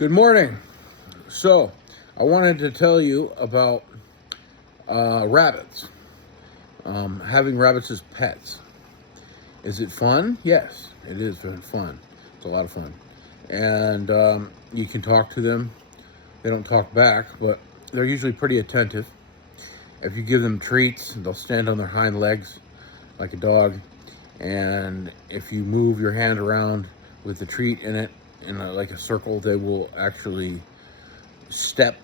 Good morning. So, I wanted to tell you about rabbits. Having rabbits as pets. Is it fun? Yes, it is very fun. It's a lot of fun. And you can talk to them. They don't talk back, but they're usually pretty attentive. If you give them treats, they'll stand on their hind legs like a dog. And if you move your hand around with the treat in it, like a circle, they will actually step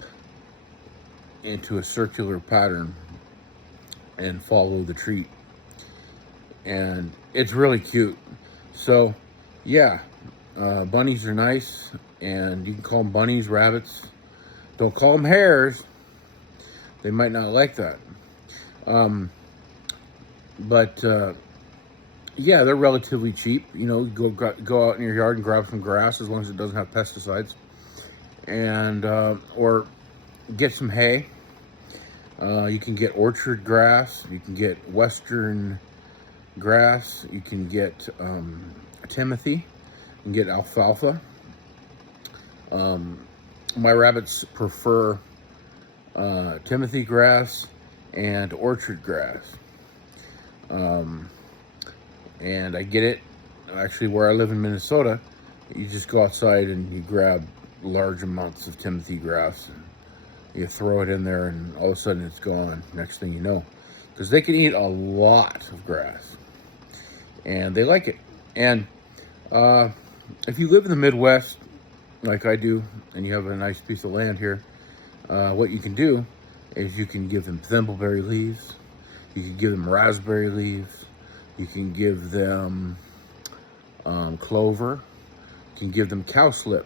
into a circular pattern and follow the treat. And it's really cute. So, yeah, bunnies are nice, and you can call them bunnies, rabbits. Don't call them hares. They might not like that. But yeah, they're relatively cheap. You know, go out in your yard and grab some grass as long as it doesn't have pesticides, and or get some hay. You can get orchard grass. You can get western grass. You can get timothy. You can get alfalfa. My rabbits prefer timothy grass and orchard grass. And I get it. Actually, where I live in Minnesota, you just go outside and you grab large amounts of timothy grass and you throw it in there, and all of a sudden it's gone. Next thing you know, because they can eat a lot of grass and they like it. And if you live in the Midwest, like I do, and you have a nice piece of land here, what you can do is you can give them thimbleberry leaves. You can give them raspberry leaves. You can give them clover. You can give them cowslip.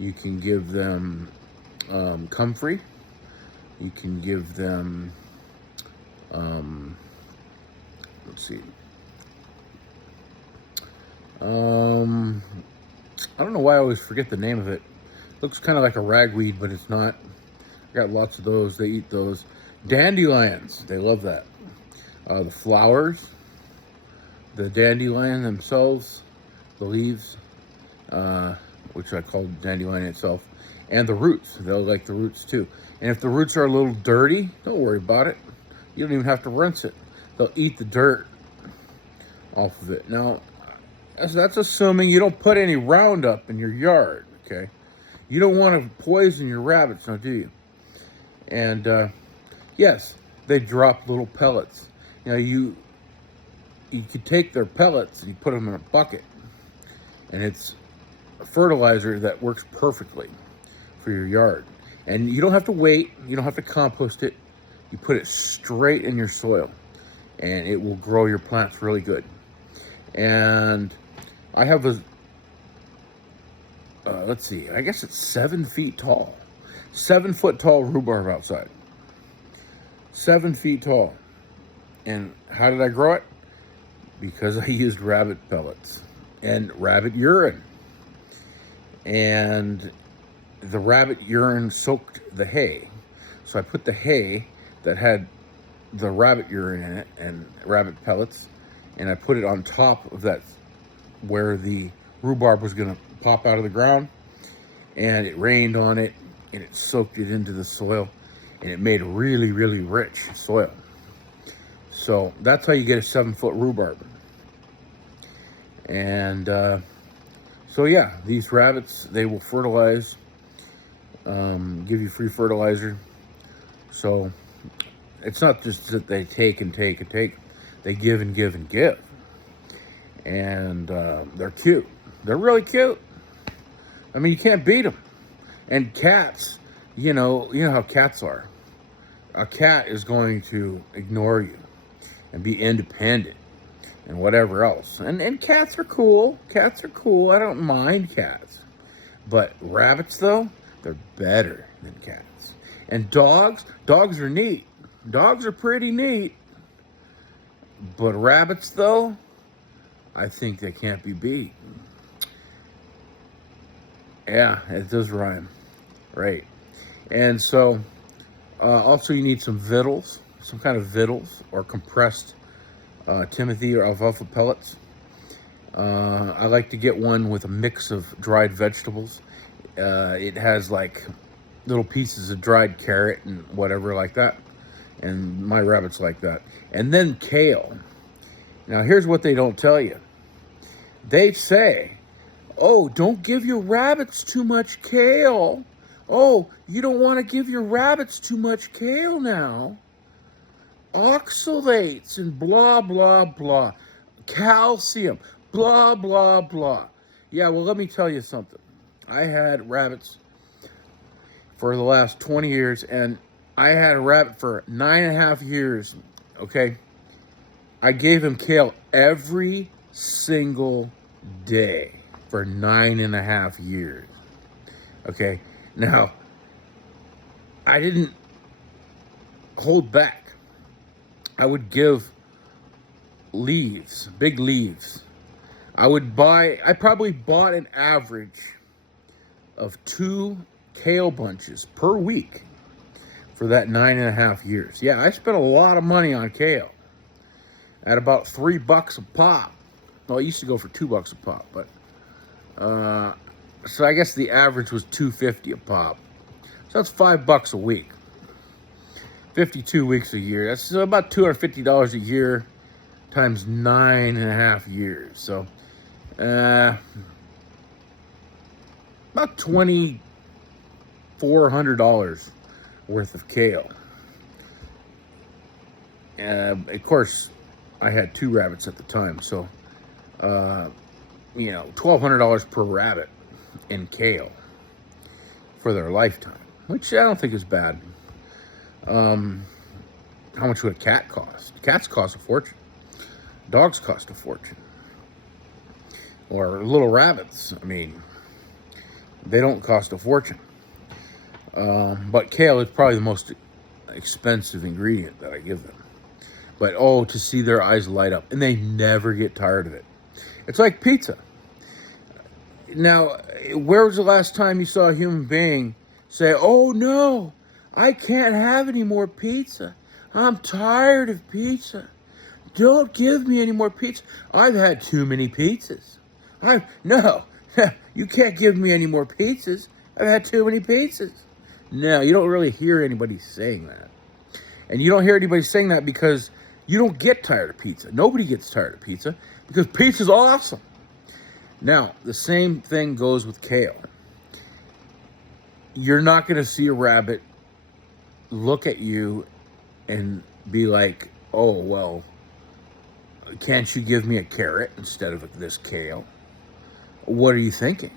You can give them comfrey. You can give them, let's see. I don't know why I always forget the name of it. Looks kind of like a ragweed, but it's not. I got lots of those. They eat those. Dandelions. They love that. The flowers, the dandelion themselves, the leaves, which I call dandelion itself, and the roots. They'll like the roots too. And if the roots are a little dirty, don't worry about it. You don't even have to rinse it. They'll eat the dirt off of it. Now, that's assuming you don't put any Roundup in your yard, okay? You don't want to poison your rabbits, now do you? And yes, they drop little pellets. You know, you could take their pellets and you put them in a bucket, and it's a fertilizer that works perfectly for your yard. And you don't have to wait. You don't have to compost it. You put it straight in your soil, and it will grow your plants really good. And I have a, let's see, I guess it's 7 feet tall. 7 foot tall rhubarb outside. 7 feet tall. And how did I grow it? Because I used rabbit pellets and rabbit urine. And the rabbit urine soaked the hay. So I put the hay that had the rabbit urine in it and rabbit pellets, and I put it on top of that where the rhubarb was going to pop out of the ground. And it rained on it, and it soaked it into the soil, and it made really, really rich soil. So that's how you get a 7 foot rhubarb. And so yeah, these rabbits, they will fertilize, give you free fertilizer. So it's not just that they take and take and take. They give and give and give. And they're cute. They're really cute. I mean, you can't beat them. And cats, you know how cats are. A cat is going to ignore you and be independent and whatever else. And cats are cool. Cats are cool. I don't mind cats. But rabbits, though, they're better than cats. And dogs are neat. Dogs are pretty neat. But rabbits, though, I think they can't be beat. Yeah, it does rhyme. Right. And so, also you need some victuals, some kind of victuals, or compressed timothy or alfalfa pellets. I like to get one with a mix of dried vegetables. It has like little pieces of dried carrot and whatever like that. And my rabbits like that. And then kale. Now here's what they don't tell you. They say, oh, don't give your rabbits too much kale. Oh, you don't want to give your rabbits too much kale now. Oxalates and blah, blah, blah. Calcium, blah, blah, blah. Yeah, well, let me tell you something. I had rabbits for the last 20 years, and I had a rabbit for 9.5 years, okay? I gave him kale every single day for 9.5 years, okay? Now, I didn't hold back. I would give leaves, big leaves. I probably bought an average of 2 kale bunches per week for that 9.5 years. Yeah, I spent a lot of money on kale at about $3 a pop. Well, it used to go for $2 a pop, but so I guess the average was $2.50 a pop. So that's $5 a week. 52 weeks a year. That's about $250 a year times 9.5 years. So about $2,400 worth of kale. Of course, I had 2 rabbits at the time, so $1,200 per rabbit in kale for their lifetime, which I don't think is bad. How much would a cat cost? Cats cost a fortune. Dogs cost a fortune. Or little rabbits, I mean, they don't cost a fortune. But kale is probably the most expensive ingredient that I give them. But oh, to see their eyes light up, and they never get tired of it. It's like pizza. Now, where was the last time you saw a human being say, oh no, I can't have any more pizza. I'm tired of pizza. Don't give me any more pizza. I've had too many pizzas. No, you can't give me any more pizzas. I've had too many pizzas. No, you don't really hear anybody saying that. And you don't hear anybody saying that because you don't get tired of pizza. Nobody gets tired of pizza because pizza's awesome. Now, the same thing goes with kale. You're not going to see a rabbit look at you and be like, oh, well, can't you give me a carrot instead of this kale? What are you thinking?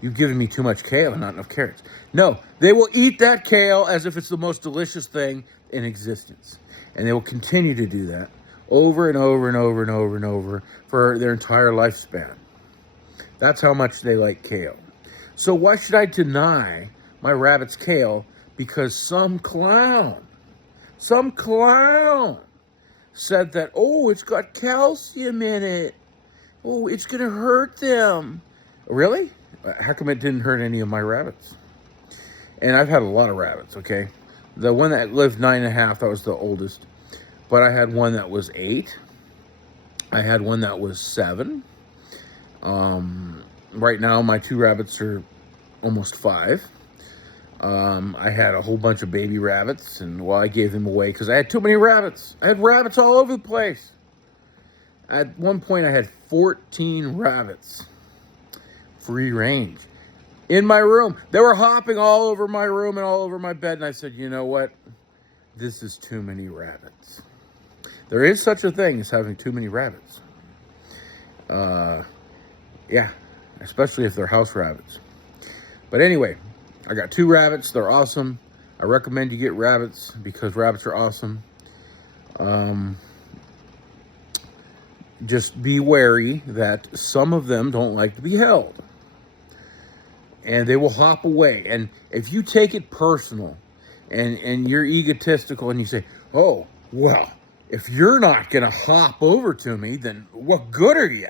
You've given me too much kale and not enough carrots. No, they will eat that kale as if it's the most delicious thing in existence. And they will continue to do that over and over and over and over and over for their entire lifespan. That's how much they like kale. So why should I deny my rabbits kale because some clown said that, oh, it's got calcium in it. Oh, it's going to hurt them. Really? How come it didn't hurt any of my rabbits? And I've had a lot of rabbits, okay? The one that lived 9.5, that was the oldest. But I had one that was 8. I had one that was 7. Right now, my 2 rabbits are almost 5. I had a whole bunch of baby rabbits, and well, I gave them away because I had too many rabbits. I had rabbits all over the place. At one point, I had 14 rabbits, free range, in my room. They were hopping all over my room and all over my bed, and I said, you know what? This is too many rabbits. There is such a thing as having too many rabbits. Yeah, especially if they're house rabbits. But anyway, I got 2 rabbits. They're awesome. I recommend you get rabbits because rabbits are awesome. Just be wary that some of them don't like to be held. And they will hop away. And if you take it personal and you're egotistical and you say, oh, well, if you're not going to hop over to me, then what good are you?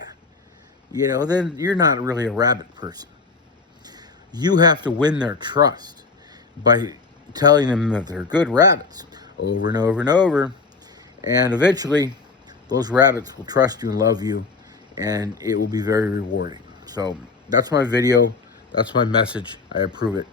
You know, then you're not really a rabbit person. You have to win their trust by telling them that they're good rabbits over and over and over. And eventually, those rabbits will trust you and love you, and it will be very rewarding. So that's my video. That's my message. I approve it.